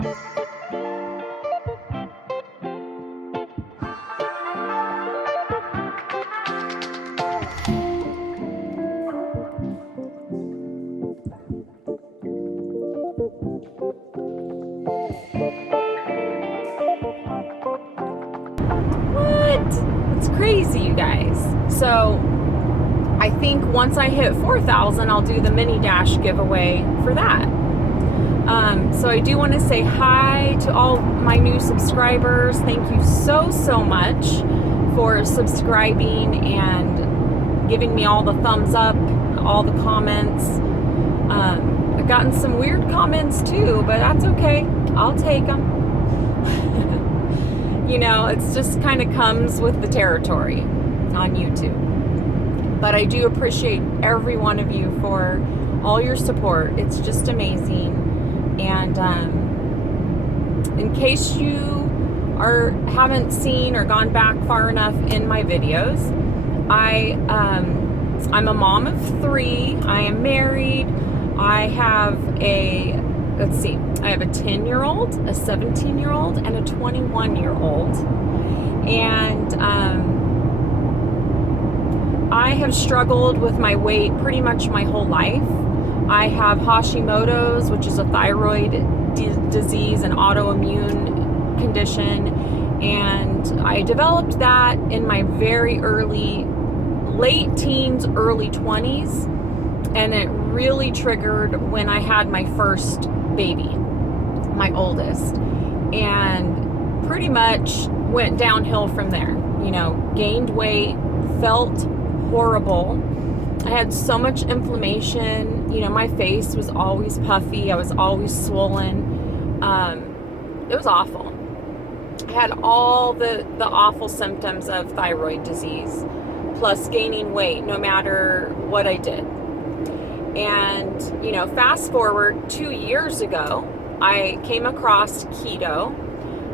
It's crazy, you guys. So I think once I hit 4,000, I'll do the mini dash giveaway for that. So I do want to say hi to all my new subscribers. Thank you so much for subscribing and giving me all the thumbs up, all the comments. I've gotten some weird comments too, but that's okay. I'll take them. You know, it's just kind of comes with the territory on YouTube. But I do appreciate every one of you for all your support. It's just amazing. And in case you haven't seen or gone back far enough in my videos, I'm a mom of 3. I am married. I have a 10-year-old, a 17-year-old, and a 21-year-old. And I have struggled with my weight pretty much my whole life. I have Hashimoto's, which is a thyroid disease, an autoimmune condition. And I developed that in my very late teens, early 20s. And it really triggered when I had my first baby, my oldest, and pretty much went downhill from there. You know, gained weight, felt horrible. I had so much inflammation. You know, my face was always puffy. I was always swollen. It was awful. I had all the awful symptoms of thyroid disease, plus gaining weight no matter what I did. And, you know, fast forward 2 years ago, I came across keto.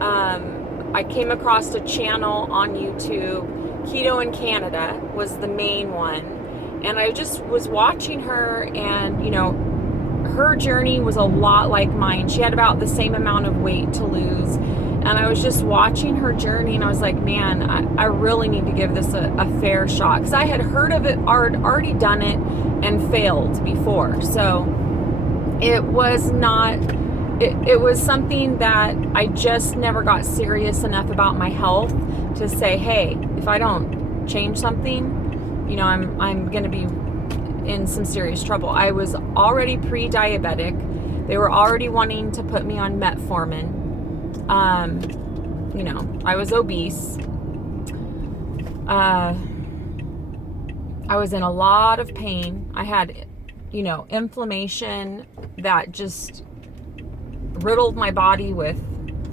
I came across a channel on YouTube. Keto in Canada was the main one. And I just was watching her, and, you know, her journey was a lot like mine. She had about the same amount of weight to lose. And I was just watching her journey, and I was like, man, I really need to give this a fair shot. Because I had heard of it, already done it, and failed before. So it was not, it was something that I just never got serious enough about my health to say, hey, if I don't change something, you know, I'm going to be in some serious trouble. I was already pre-diabetic. They were already wanting to put me on metformin. You know, I was obese. I was in a lot of pain. I had, you know, inflammation that just riddled my body with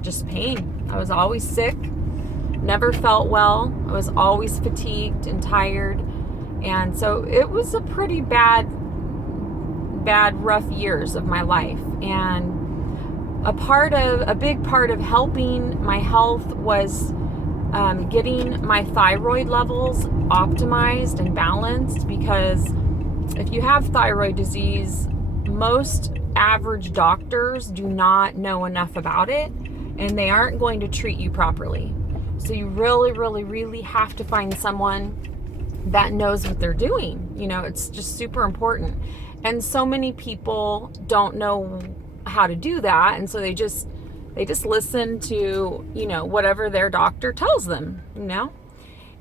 just pain. I was always sick, never felt well. I was always fatigued and tired. And so it was a pretty bad, rough years of my life. And a big part of helping my health was getting my thyroid levels optimized and balanced, because if you have thyroid disease, most average doctors do not know enough about it, and they aren't going to treat you properly. So you really have to find someone that knows what they're doing. You know, it's just super important. And so many people don't know how to do that, and so they just listen to, you know, whatever their doctor tells them, you know,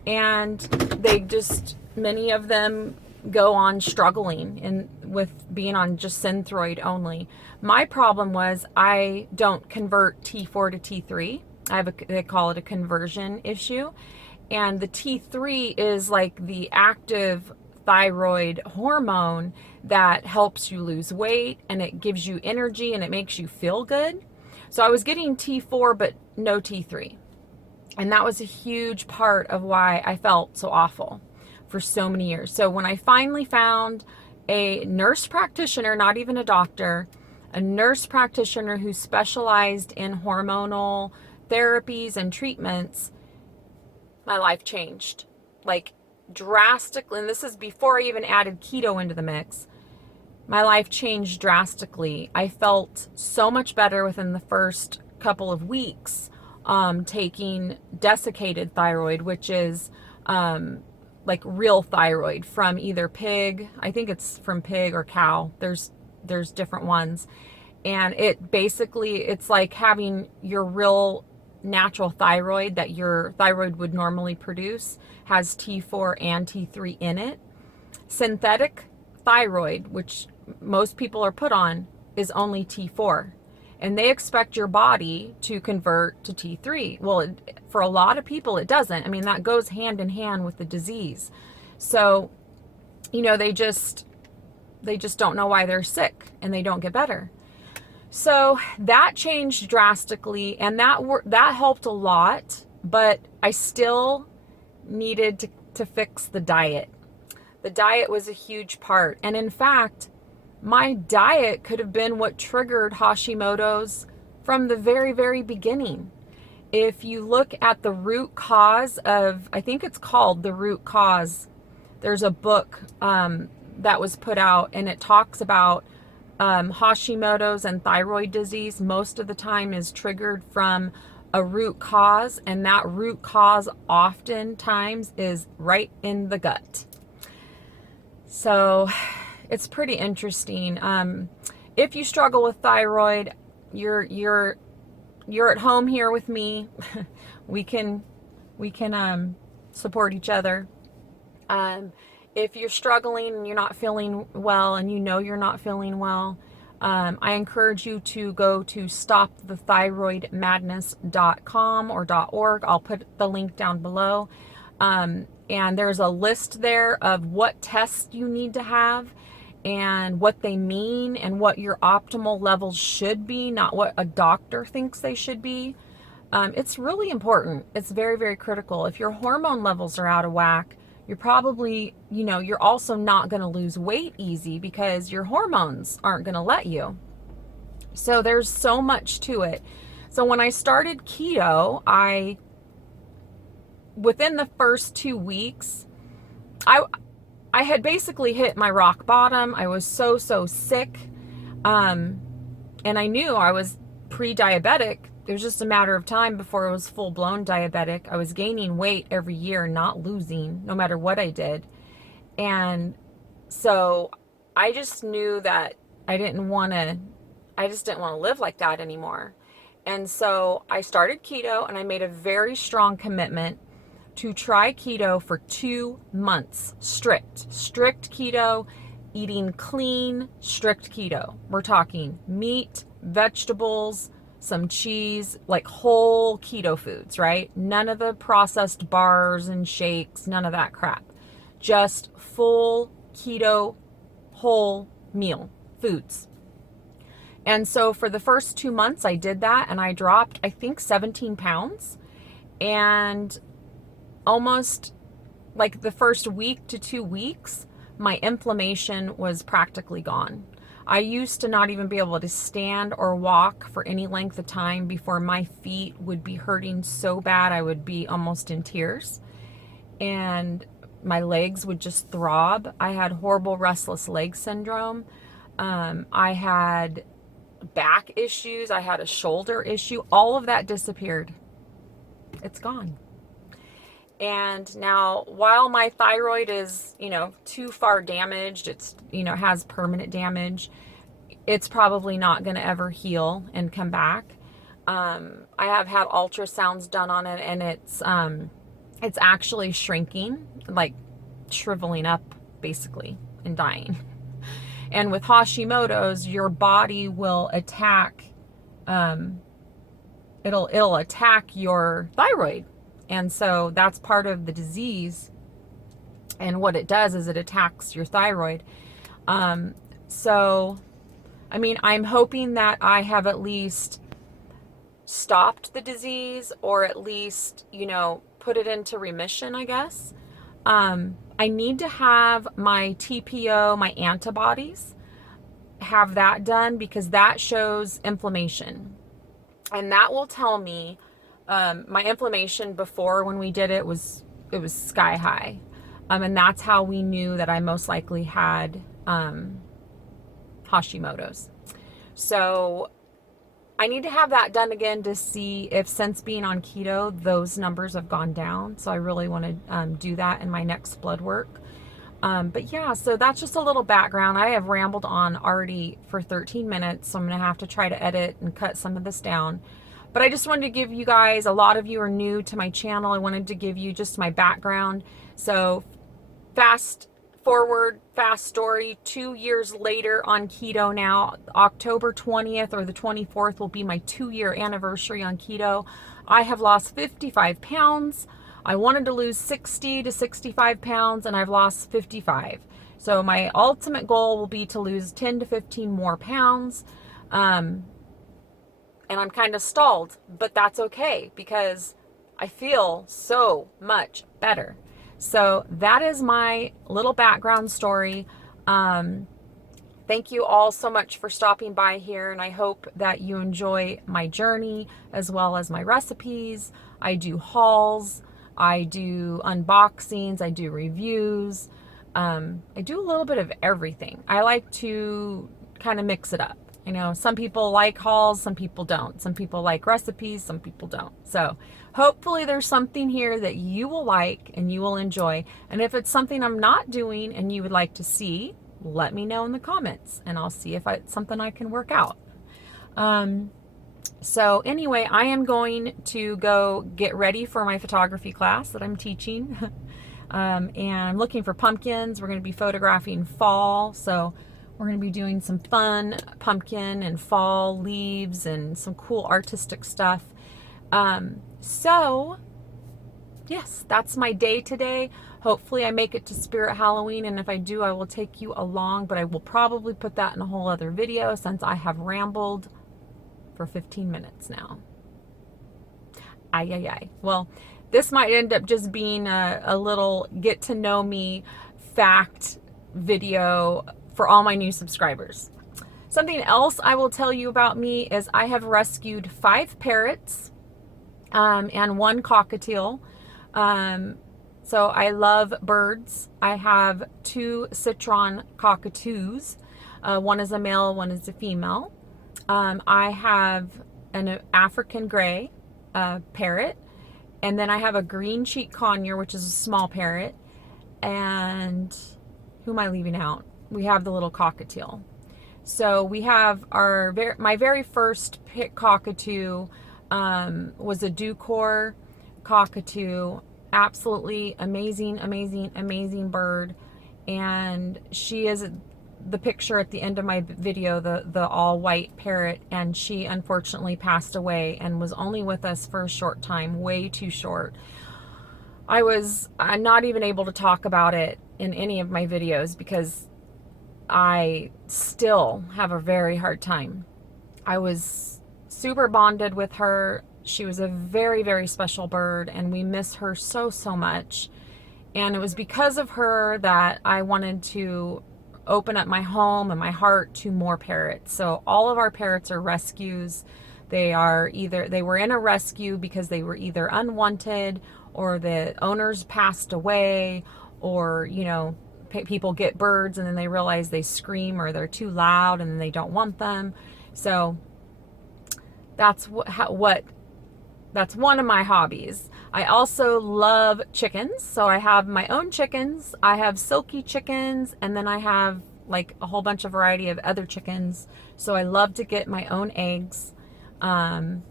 and many of them go on struggling with being on just Synthroid only. My problem was I don't convert T4 to T3. They call it a conversion issue, and the T3 is like the active thyroid hormone that helps you lose weight, and it gives you energy, and it makes you feel good. So I was getting T4 but no T3, and that was a huge part of why I felt so awful for so many years. So when I finally found a nurse practitioner, not even a doctor, a nurse practitioner who specialized in hormonal therapies and treatments, my life changed, like drastically. And this is before I even added keto into the mix. my life changed drastically. I felt so much better within the first couple of weeks taking desiccated thyroid, which is like real thyroid from either pig, I think it's from pig or cow. There's different ones. And it basically, it's like having your real natural thyroid that your thyroid would normally produce, has T4 and T3 in it. Synthetic thyroid, which most people are put on, is only T4. And they expect your body to convert to T3. Well, for a lot of people, it doesn't. I mean, that goes hand in hand with the disease. So, you know, they just don't know why they're sick and they don't get better. So that changed drastically, and that helped a lot, but I still needed to fix the diet. The diet was a huge part. And in fact, my diet could have been what triggered Hashimoto's from the very, very beginning. If you look at the root cause of, I think it's called The Root Cause, there's a book that was put out, and it talks about Hashimoto's and thyroid disease most of the time is triggered from a root cause, and that root cause oftentimes is right in the gut. So it's pretty interesting. If you struggle with thyroid, you're at home here with me. we can support each other. If you're struggling and you're not feeling well, and you know you're not feeling well, I encourage you to go to stopthethyroidmadness.com or .org. I'll put the link down below. And there's a list there of what tests you need to have and what they mean and what your optimal levels should be, not what a doctor thinks they should be. It's really important. It's very, very critical. If your hormone levels are out of whack, you're probably, you know, you're also not going to lose weight easy because your hormones aren't going to let you. So there's so much to it. So when I started keto, within the first 2 weeks, I had basically hit my rock bottom. I was so sick. And I knew I was pre-diabetic. It was just a matter of time before I was full-blown diabetic. I was gaining weight every year, not losing, no matter what I did. And so I just knew that I just didn't want to live like that anymore. And so I started keto, and I made a very strong commitment to try keto for 2 months, strict keto, eating clean, strict keto. We're talking meat, vegetables, some cheese, like whole keto foods, right? None of the processed bars and shakes, none of that crap. Just full keto, whole meal foods. And so for the first 2 months, I did that, and I dropped, I think, 17 pounds. And almost like the first week to 2 weeks, my inflammation was practically gone. I used to not even be able to stand or walk for any length of time before my feet would be hurting so bad I would be almost in tears. And my legs would just throb. I had horrible restless leg syndrome. I had back issues. I had a shoulder issue. All of that disappeared. It's gone. And now, while my thyroid is, too far damaged, it's, has permanent damage, it's probably not going to ever heal and come back. I have had ultrasounds done on it, and it's actually shrinking, like shriveling up, basically, and dying. And with Hashimoto's, your body will attack, it'll attack your thyroid. And so that's part of the disease. And what it does is it attacks your thyroid. So, I mean, I'm hoping that I have at least stopped the disease, or at least, put it into remission, I guess. I need to have my TPO, my antibodies, have that done, because that shows inflammation. And that will tell me, my inflammation before, when we did it was sky high. And that's how we knew that I most likely had Hashimoto's. So I need to have that done again to see if, since being on keto, those numbers have gone down. So I really want to do that in my next blood work. But yeah, so that's just a little background. I have rambled on already for 13 minutes, so I'm going to have to try to edit and cut some of this down. But I just wanted to give you guys, a lot of you are new to my channel. I wanted to give you just my background. So fast forward, fast story, 2 years later on keto now. October 20th or the 24th will be my 2-year anniversary on keto. I have lost 55 pounds. I wanted to lose 60 to 65 pounds and I've lost 55. So my ultimate goal will be to lose 10 to 15 more pounds. And I'm kind of stalled, but that's okay because I feel so much better. So that is my little background story. Thank you all so much for stopping by here, and I hope that you enjoy my journey as well as my recipes. I do hauls, I do unboxings, I do reviews. I do a little bit of everything. I like to kind of mix it up. You know, some people like hauls, some people don't. Some people like recipes, some people don't. So hopefully there's something here that you will like and you will enjoy. And if it's something I'm not doing and you would like to see, let me know in the comments and I'll see if it's something I can work out. So anyway, I am going to go get ready for my photography class that I'm teaching. And I'm looking for pumpkins. We're going to be photographing fall. So we're going to be doing some fun pumpkin and fall leaves and some cool artistic stuff. So yes, that's my day today. Hopefully I make it to Spirit Halloween, and if I do, I will take you along, but I will probably put that in a whole other video since I have rambled for 15 minutes now. Well, this might end up just being a little get to know me fact video for all my new subscribers. Something else I will tell you about me is I have rescued 5 parrots and 1 cockatiel. So I love birds. I have 2 citron cockatoos. One is a male, one is a female. I have an African gray parrot, and then I have a green cheek conure, which is a small parrot. And who am I leaving out? We have the little cockatiel. So we have my very first cockatoo was a Ducor cockatoo. Absolutely amazing, amazing, amazing bird. And she is the picture at the end of my video, the all white parrot, and she unfortunately passed away and was only with us for a short time, way too short. I'm not even able to talk about it in any of my videos because I still have a very hard time. I was super bonded with her. She was a very, very special bird, and we miss her so, so much. And it was because of her that I wanted to open up my home and my heart to more parrots. So all of our parrots are rescues. They were in a rescue because they were either unwanted or the owners passed away, or, you know, people get birds and then they realize they scream or they're too loud and then they don't want them. So that's that's one of my hobbies. I also love chickens. So I have my own chickens. I have silky chickens, and then I have like a whole bunch of variety of other chickens. So I love to get my own eggs,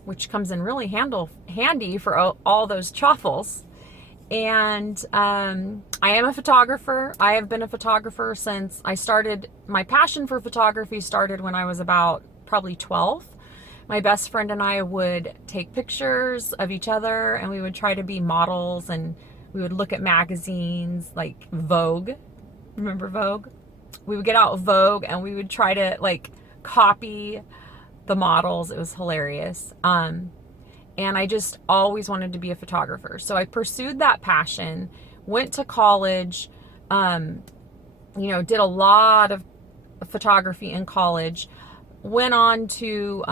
which comes in really handy for all those truffles. And I am a photographer. I have been a photographer since I started. My passion for photography started when I was about probably 12. My best friend and I would take pictures of each other, and we would try to be models, and we would look at magazines like Vogue. Remember Vogue? We would get out Vogue and we would try to like copy the models. It was hilarious. And I just always wanted to be a photographer. So I pursued that passion, went to college, did a lot of photography in college, went on to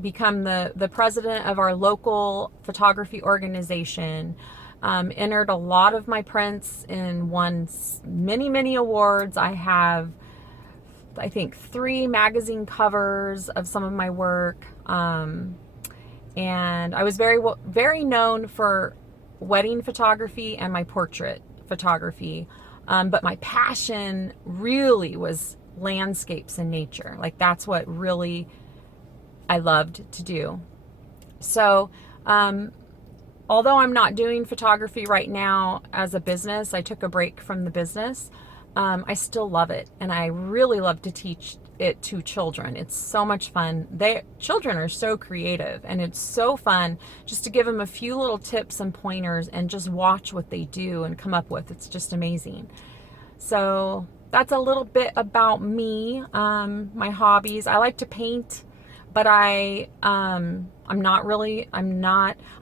become the president of our local photography organization, entered a lot of my prints and won many, many awards. I have I think 3 magazine covers of some of my work. And I was very known for wedding photography and my portrait photography. But my passion really was landscapes and nature. Like that's what really I loved to do. So, although I'm not doing photography right now as a business, I took a break from the business. I still love it, and I really love to teach it to children. It's so much fun. Children are so creative, and it's so fun just to give them a few little tips and pointers and just watch what they do and come up with. It's just amazing. So that's a little bit about me, my hobbies. I like to paint, but I'm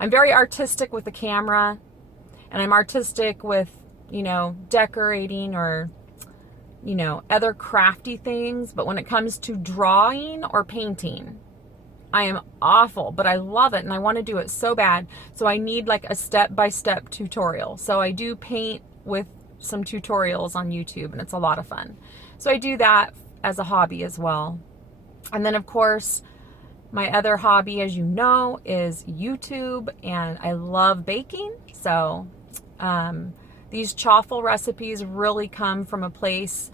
very artistic with the camera, and I'm artistic with, decorating or, other crafty things. But when it comes to drawing or painting, I am awful, but I love it and I want to do it so bad. So I need like a step-by-step tutorial. So I do paint with some tutorials on YouTube, and it's a lot of fun. So I do that as a hobby as well. And then of course, my other hobby, as you know, is YouTube, and I love baking. So these chaffle recipes really come from a place,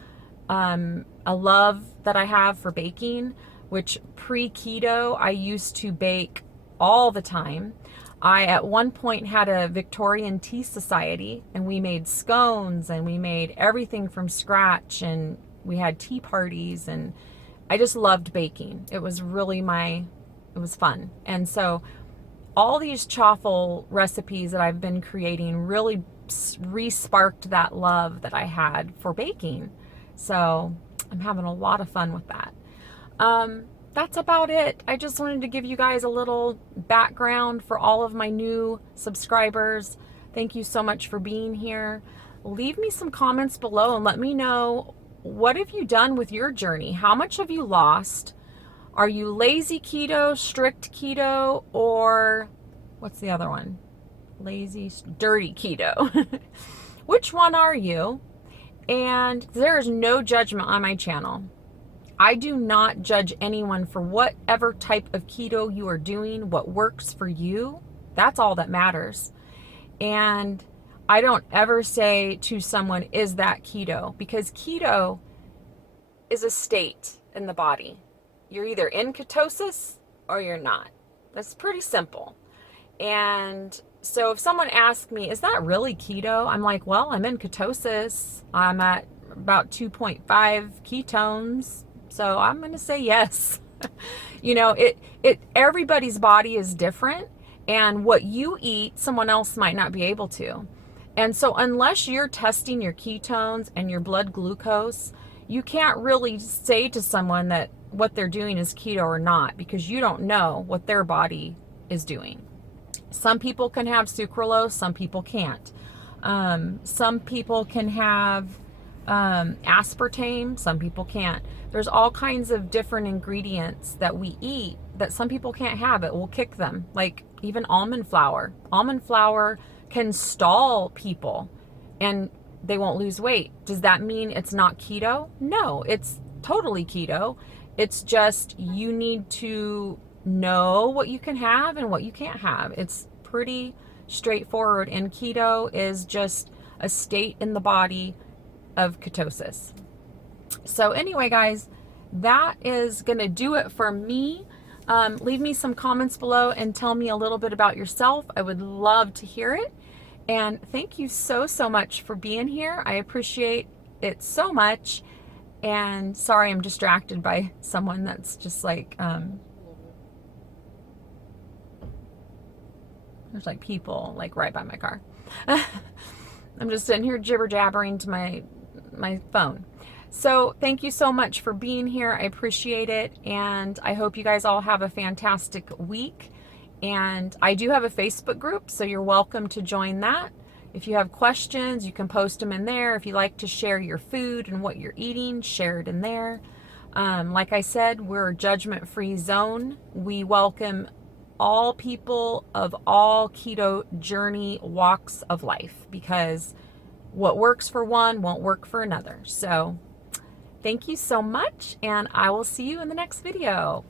a love that I have for baking, which pre-keto, I used to bake all the time. I, at one point, had a Victorian tea society, and we made scones, and we made everything from scratch, and we had tea parties, and I just loved baking. It was really it was fun. And so all these chaffle recipes that I've been creating really re-sparked that love that I had for baking. So I'm having a lot of fun with that. That's about it. I just wanted to give you guys a little background for all of my new subscribers. Thank you so much for being here. Leave me some comments below and let me know, what have you done with your journey? How much have you lost? Are you lazy keto, strict keto, or what's the other one? Lazy, dirty keto. Which one are you? And there is no judgment on my channel. I do not judge anyone for whatever type of keto you are doing. What works for you, that's all that matters. And I don't ever say to someone, is that keto? Because keto is a state in the body. You're either in ketosis or you're not. That's pretty simple. And so if someone asks me, is that really keto? I'm like, well, I'm in ketosis. I'm at about 2.5 ketones. So I'm going to say yes. Everybody's body is different, and what you eat, someone else might not be able to. And so unless you're testing your ketones and your blood glucose, you can't really say to someone that what they're doing is keto or not, because you don't know what their body is doing. Some people can have sucralose, some people can't. Some people can have aspartame, some people can't. There's all kinds of different ingredients that we eat that some people can't have. It will kick them, like even almond flour. Almond flour can stall people and they won't lose weight. Does that mean it's not keto? No, it's totally keto. It's just you need to know what you can have and what you can't have. It's pretty straightforward, and keto is just a state in the body of ketosis. So anyway, guys, that is going to do it for me. Leave me some comments below and tell me a little bit about yourself. I would love to hear it. And thank you so much for being here. I appreciate it so much. And sorry, I'm distracted by someone that's just like, there's like people like right by my car. I'm just sitting here jibber jabbering to my phone. So thank you so much for being here. I appreciate it. And I hope you guys all have a fantastic week. And I do have a Facebook group, so you're welcome to join that. If you have questions, you can post them in there. If you like to share your food and what you're eating, share it in there. Like I said, we're a judgment-free zone. We welcome all people of all keto journey walks of life, because what works for one won't work for another. So Thank you so much, and I will see you in the next video.